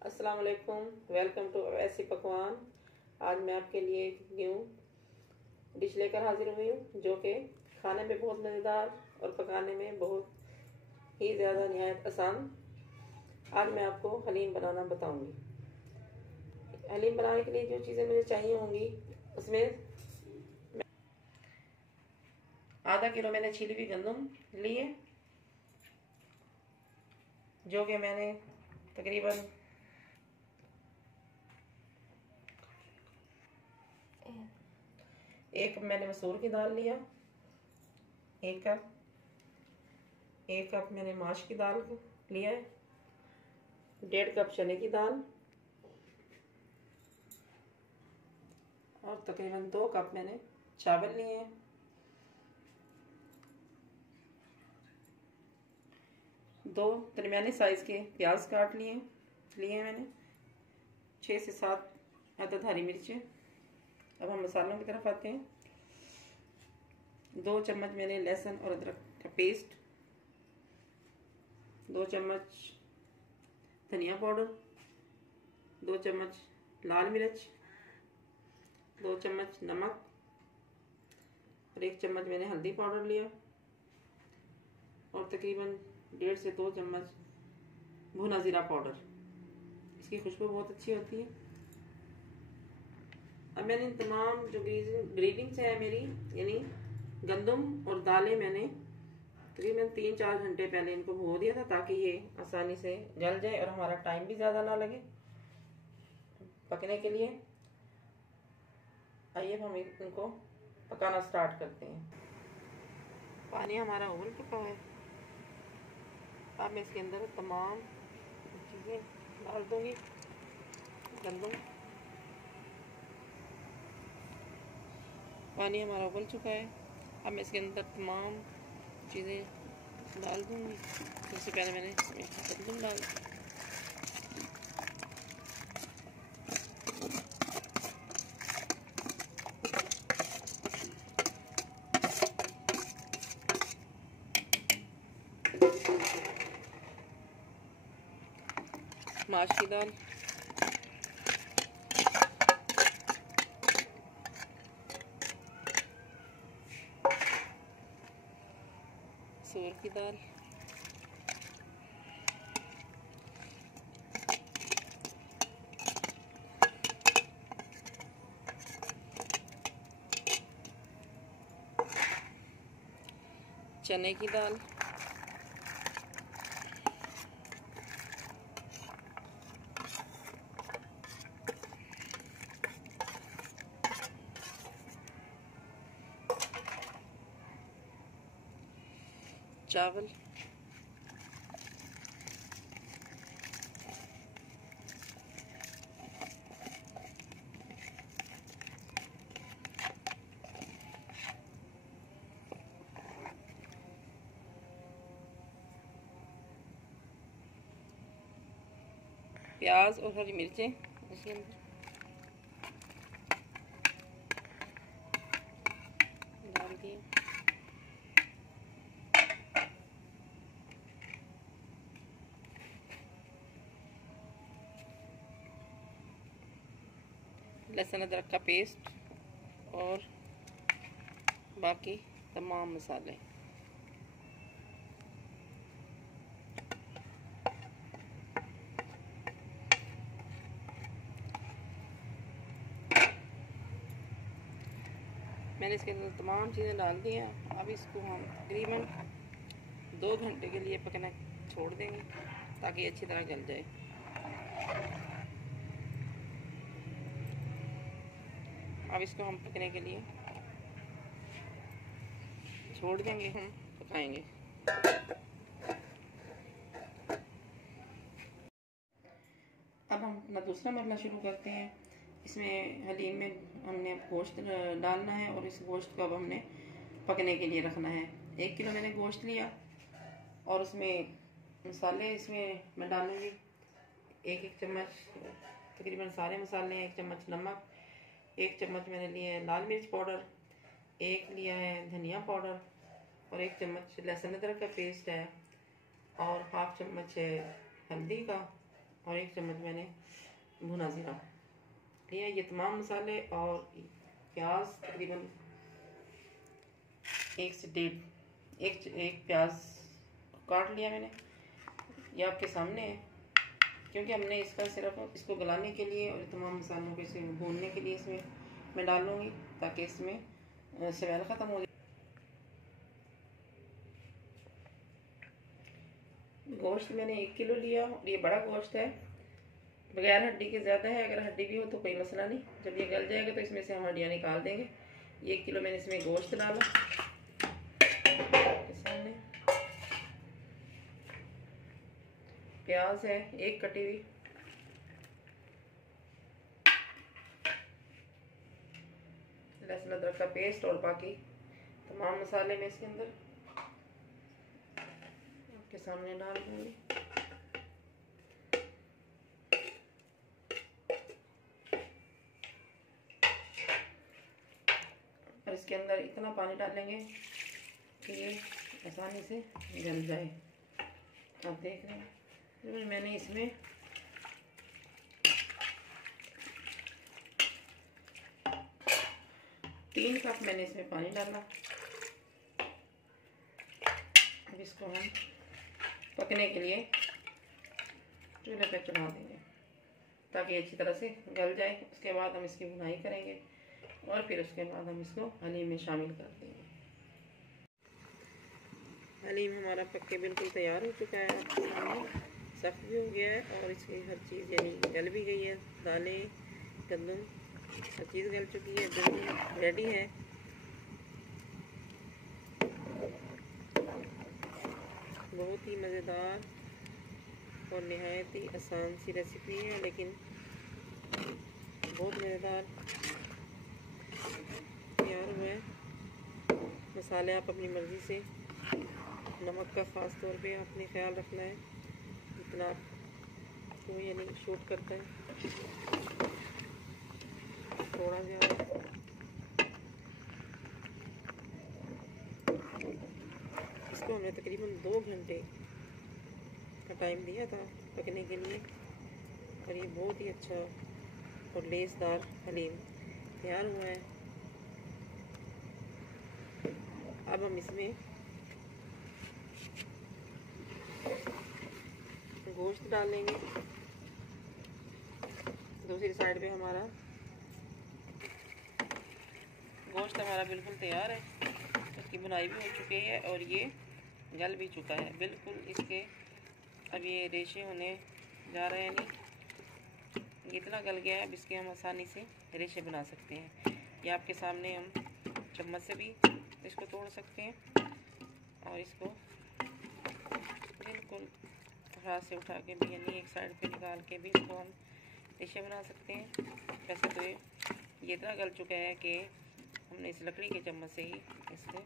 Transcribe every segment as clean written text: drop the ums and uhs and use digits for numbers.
अस्सलाम वालेकुम, welcome to ऐसी पकवान। आज मैं आपके लिए एक न्यू डिश लेकर हाजिर हुई हूँ जो कि खाने में बहुत मज़ेदार और पकाने में बहुत ही ज़्यादा निहायत आसान। आज मैं आपको हलीम बनाना बताऊंगी। हलीम बनाने के लिए जो चीज़ें मुझे चाहिए होंगी उसमें आधा किलो मैंने छीली हुई गंदम लिए, जो कि मैंने तकरीबन 1 कप मैंने मसूर की दाल लिया, 1 कप मैंने माश की दाल लिया है, 1.5 कप चने की दाल और तकरीबन 2 कप मैंने चावल लिए हैं। दो दरमियाने साइज के प्याज काट लिए मैंने, 6 से 7 अदद हरी मिर्चें। अब हम मसालों की तरफ आते हैं। 2 चम्मच मैंने लहसुन और अदरक का पेस्ट, 2 चम्मच धनिया पाउडर, 2 चम्मच लाल मिर्च, 2 चम्मच नमक और 1 चम्मच मैंने हल्दी पाउडर लिया और तकरीबन 1.5 से 2 चम्मच भुना जीरा पाउडर। इसकी खुशबू बहुत अच्छी होती है। अब मैंने इन तमाम जो ग्रेविंग्स है मेरी, यानी गंदम और दालें, मैंने तकरीबन 3-4 घंटे पहले इनको भिगो दिया था ताकि ये आसानी से जल जाए और हमारा टाइम भी ज़्यादा ना लगे पकने के लिए। आइए हम इनको पकाना स्टार्ट करते हैं। पानी हमारा उबल चुका है। अब मैं इसके अंदर तमाम चीज़ें डाल दूँगी। गंदम, पानी हमारा उबल चुका है। अब मैं इसके अंदर तमाम चीज़ें डाल दूँगी। सबसे पहले मैंने गंदम डाल दी, माश की दाल, सूर की दाल, चने की दाल, चावल, प्याज और हरी मिर्चें इसके अंदर डाल दिए। लहसुन अदरक का पेस्ट और बाकी तमाम मसाले। मैंने इसके अंदर तमाम चीज़ें डाल दी हैं। अब इसको हम तकरीबन 2 घंटे के लिए पकना छोड़ देंगे ताकि अच्छी तरह गल जाए। अब इसको हम पकने के लिए छोड़ देंगे, हम पकाएंगे। अब हम अपना दूसरा मरला शुरू करते हैं। इसमें हलीम में हमने गोश्त डालना है और इस गोश्त को अब हमने पकने के लिए रखना है। 1 किलो मैंने गोश्त लिया और उसमें मसाले इसमें मैं डालूँगी 1 चम्मच तकरीबन सारे मसाले, 1 चम्मच नमक, 1 चम्मच मैंने लिए है लाल मिर्च पाउडर, 1 लिया है धनिया पाउडर और 1 चम्मच लहसुन अदरक का पेस्ट है और 1/2 चम्मच है हल्दी का और 1 चम्मच मैंने भुना ज़ीरा लिया। ये तमाम मसाले और प्याज तकरीबन 1 से 1.5 एक प्याज काट लिया मैंने। ये आपके सामने है, क्योंकि हमने इसका सिर्फ इसको गलाने के लिए और तमाम मसालों को इसे भूनने के लिए इसमें मैं डालूँगी, ताकि इसमें स्मेल ख़त्म हो जाए। गोश्त मैंने 1 किलो लिया और ये बड़ा गोश्त है, बगैर हड्डी के ज़्यादा है। अगर हड्डी भी हो तो कोई मसला नहीं, जब ये गल जाएगा तो इसमें से हम हड्डियाँ निकाल देंगे। 1 किलो मैंने इसमें गोश्त डाला। सामने प्याज है 1 कटी हुई, लहसुन अदरक का पेस्ट और बाकी तमाम मसाले मैं इसके अंदर आपके सामने डाल दूँगी। और इसके अंदर इतना पानी डालेंगे कि ये आसानी से गल जाए। आप देख रहे हैं मैंने इसमें 3 कप मैंने इसमें पानी डाला। अब इसको हम पकने के लिए चूल्हे पे चढ़ा देंगे ताकि अच्छी तरह से गल जाए। उसके बाद हम इसकी भुनाई करेंगे और फिर उसके बाद हम इसको हलीम में शामिल कर देंगे। हलीम हमारा पक के बिल्कुल तैयार हो चुका है, आपके सामने सख्त भी हो गया है और इसकी हर चीज़ यानी गल भी गई है। दालें, गंदम, हर चीज़ गल चुकी है, बिल्कुल रेडी है। बहुत ही मज़ेदार और नहायत ही आसान सी रेसिपी है, लेकिन बहुत मज़ेदार तैयार हुआ है। मसाले आप अपनी मर्ज़ी से, नमक का ख़ास तौर पे आपने ख्याल रखना है जितना आपको यानी शूट करता है, थोड़ा ज़्यादा। इसको हमने तकरीबन 2 घंटे का टाइम दिया था पकने के लिए और ये बहुत ही अच्छा और लेसदार हलीम तैयार हुआ है। अब हम इसमें गोश्त डालेंगे। दूसरी साइड पे हमारा गोश्त बिल्कुल तैयार है, इसकी बुनाई भी हो चुकी है और ये गल भी चुका है बिल्कुल। इसके अब ये रेशे होने जा रहे हैं, नहीं इतना गल गया है। अब इसके हम आसानी से रेशे बना सकते हैं। ये आपके सामने हम चम्मच से भी इसको तोड़ सकते हैं और इसको बिल्कुल हाथ से उठा के भी यानी एक साइड पे निकाल के भी इसको हम रेशे बना सकते हैं। वैसे तो ये इतना गल चुका है कि हमने इस लकड़ी के चम्मच से ही इसके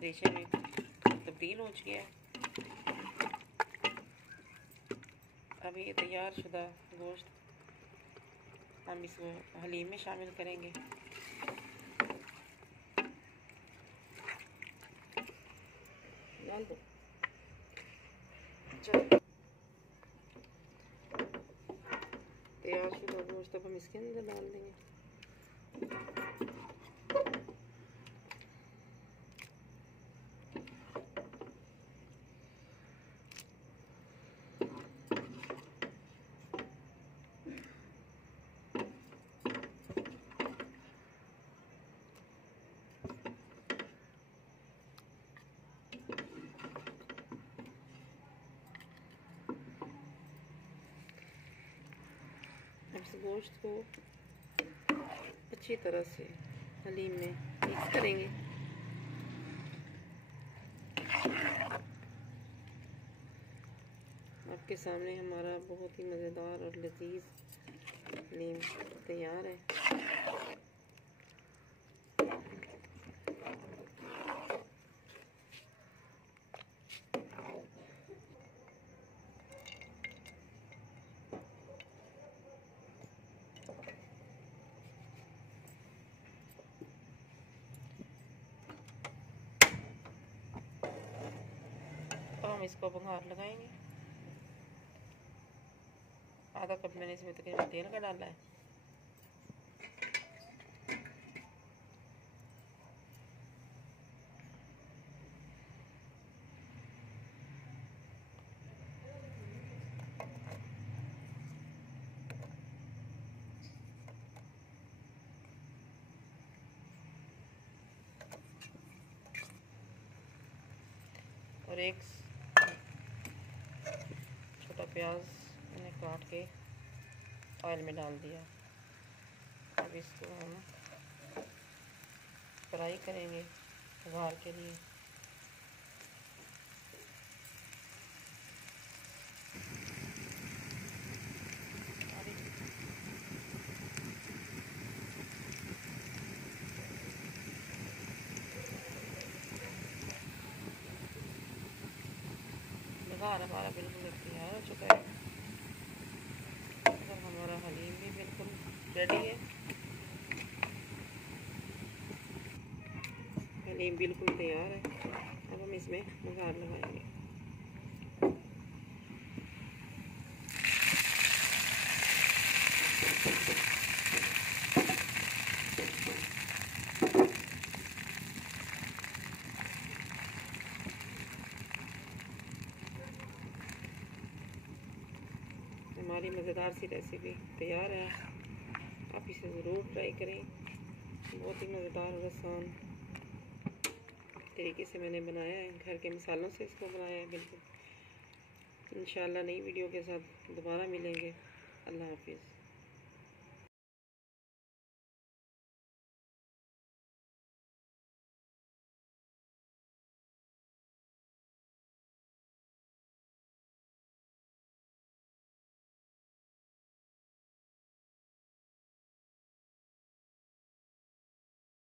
रेशे में तब्दील हो चुके हैं। अब ये तैयार शुदा गोश्त हम इसको हलीम में शामिल करेंगे। डाल दो, तैयार शुदा गोश्त अब हम इसके अंदर डाल देंगे। इस गोश्त को अच्छी तरह से हलीम में मिक्स करेंगे। आपके सामने हमारा बहुत ही मज़ेदार और लजीज हलीम तैयार है। हम इसको बघार लगाएंगे। आधा कप मैंने इसमें तकरीबन तेल का डाला है। और एक छोटा प्याज मैंने काट के ऑयल में डाल दिया। अब इसको हम फ्राई करेंगे उबाल के लिए। बघार हमारा बिल्कुल तैयार हो चुका है और हमारा हलीम भी बिल्कुल रेडी है। हलीम बिल्कुल तैयार है। अब हम इसमें बघार लगाएंगे। हमारी मज़ेदार सी रेसिपी तैयार है। आप इसे ज़रूर ट्राई करें। बहुत ही मज़ेदार और आसान तरीके से मैंने बनाया है। घर के मसालों से इसको बनाया है बिल्कुल। इंशाल्लाह नई वीडियो के साथ दोबारा मिलेंगे। अल्लाह हाफिज़।